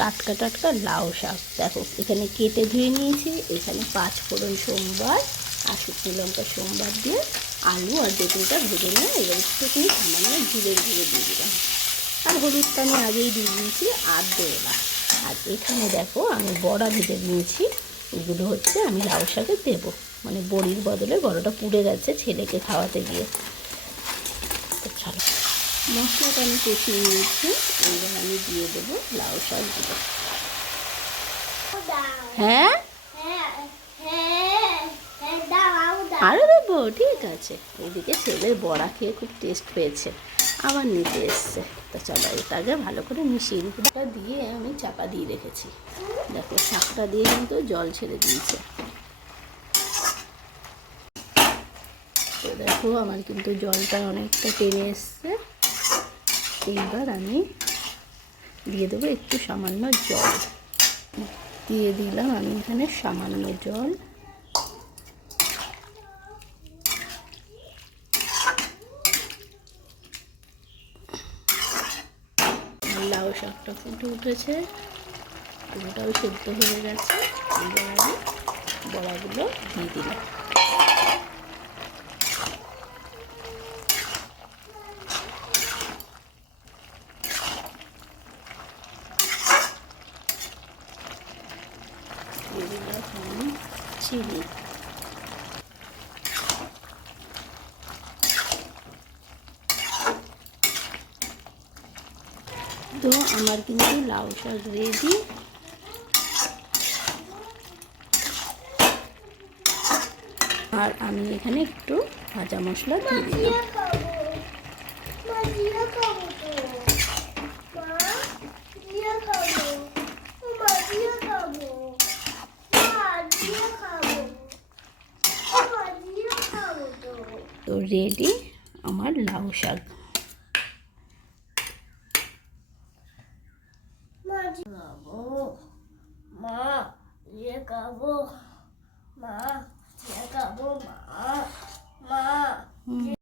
টাটকা টাটকা লাউ শাক। দেখো এখানে কেটে ধুয়ে নিয়েছি, এখানে 5 ফোড়ন সোমবার আর শুকনো লঙ্কা সোমবার দিয়ে আলু আর বেগুনটা ভেজে নিয়ে এবার একটুখানি সামান্য জিরের গুঁড়ো দিয়ে দিলাম, আর হলুদটা আমি আগেই দিয়ে দিয়েছি, আর দেবো না। আর এখানে দেখো আমি বড়া ভেজে নিয়েছি, এগুলো হচ্ছে আমি লাউ শাকে দেবো, মানে বড়ির বদলে বড়টা পুড়ে গেছে ছেলেকে খাওয়াতে গিয়ে। তো চলো, মশলাটা আমি কষিয়ে নিয়েছি, এইবার আমি দিয়ে দেবো লাউ শাকগুলো। হ্যাঁ আরও দেবো, ঠিক আছে। এদিকে ছেলের বড়া খেয়ে খুব টেস্ট পেয়েছে, আবার নিতে এসছে। তো চলো এটাকে ভালো করে মিশিয়ে নিতে দিয়ে আমি চাপা দিয়ে রেখেছি। দেখো শাকটা দিয়ে কিন্তু জল ছেড়ে দিয়েছে। তো দেখো আমার কিন্তু জলটা অনেকটা টেনে এসছে। এইবার আমি দিয়ে দেবো একটু সামান্য জল, দিয়ে দিলাম আমি এখানে সামান্য জল। লাউ শাকটা ফুটে উঠেছে, পুরোটাও সেদ্ধ হয়ে গেছে। এবার আমি বড়াগুলো দিয়ে দিলাম। দিয়ে দিলাম আমি চিনি। তো আমার কিন্তু লাউ শাক রেডি। আর আমি এখানে একটু ভাজা মশলা দিয়ে দিলাম। তো রেডি আমার লাউ শাক। মা ইয়ে খাবো, মা ইয়ে খাবো, মা মা।